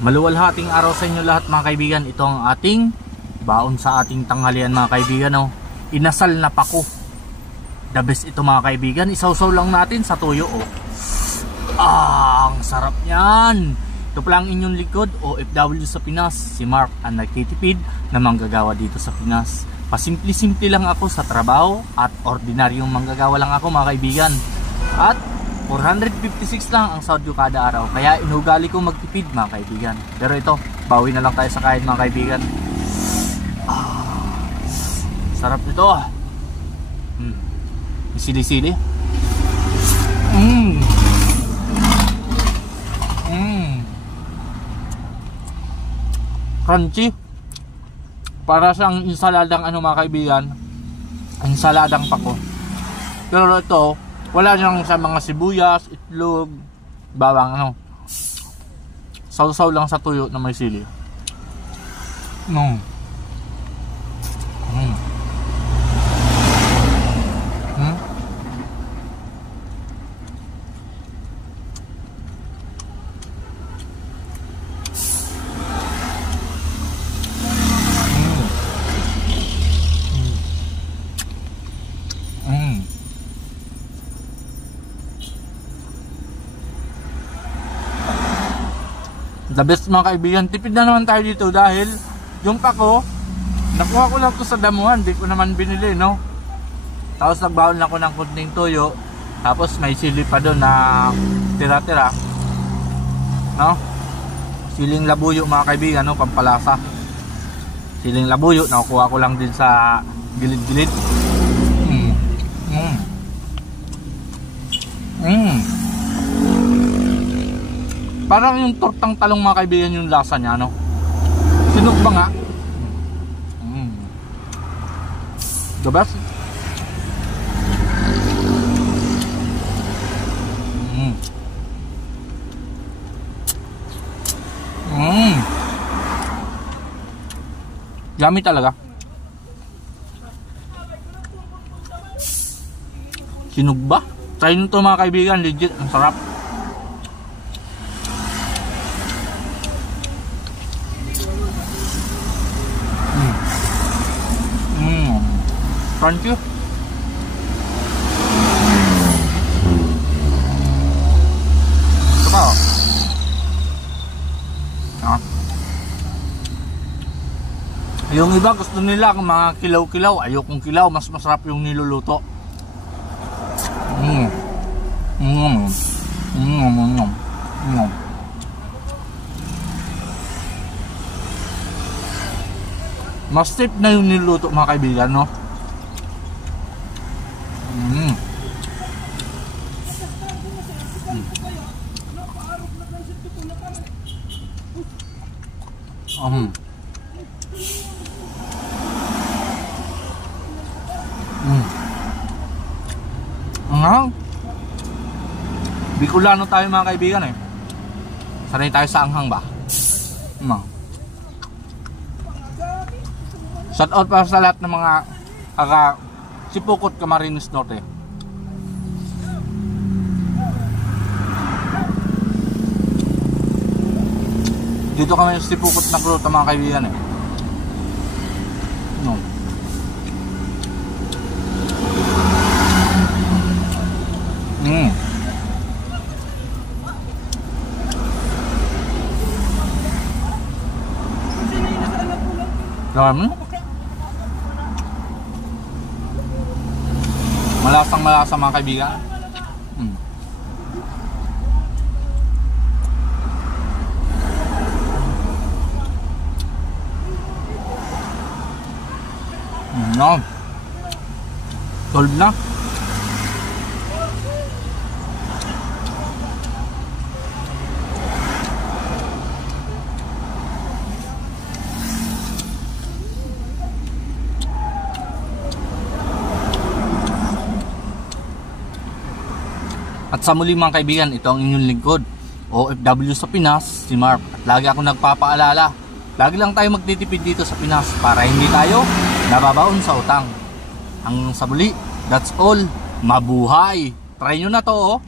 Maluwalhating araw sa inyo lahat mga kaibigan. Ito ang ating baon sa ating tanghalian mga kaibigan. Oh. Inasal na pako. The best ito mga kaibigan. Isawsaw lang natin sa tuyo. Oh. Ang sarap niyan. Ito pala ang inyong likod, OFW sa Pinas. Si Mark ang nagtitipid na manggagawa dito sa Pinas. Pasimple-simple lang ako sa trabaho at ordinaryong manggagawa lang ako mga kaibigan. At 456 lang ang sahod ko kada araw. Kaya inugali ko magtipid mga kaibigan. Pero ito, bawi na lang tayo sa kain mga kaibigan. Sarap nito. Sili-sili. Crunchy. Para siyang insaladang ano mga kaibigan. Insaladang pako. Pero ito, wala niyang sa mga sibuyas, itlog, bawang ano. Sausaw lang sa tuyo na may sili. The best mga kaibigan. Tipid na naman tayo dito dahil yung pako, nakuha ko lang to sa damuhan, di ko naman binili, no? Tapos nagbaon lang ako ng kunting toyo, tapos may sili pa doon na tira-tira, no? Siling labuyo mga kaibigan, no? Pampalasa. Siling labuyo, nakuha ko lang din sa gilid-gilid. Parang yung tortang talong mga kaibigan yung lasa niya, no? Sinog ba nga? The best. Yummy talaga. Sinog ba? Try nyo to mga kaibigan, legit, ang sarap. Crunchy. Ito pa oh. Yung iba gusto nila kung mga kilaw-kilaw. Ayokong kilaw, mas masarap yung niluluto. Mas tip na yung niluluto mga kaibigan, no? Bicolano tayo mga kaibigan eh. Sanay tayo sa anghang ba? Shout out para sa lahat ng mga Sipukot, Camarines Norte. Dito kami sa Sipukot na Gruta mga kaibigan eh. Malasang malasa mga kaibigan. Solve na. At sa muli mga kaibigan, ito ang inyong lingkod, OFW sa Pinas, si Mark. At lagi ako nagpapaalala, lagi lang tayo magtitipid dito sa Pinas para hindi tayo nababaon sa utang. Hanggang sa muli, that's all. Mabuhay! Try nyo na to, oh.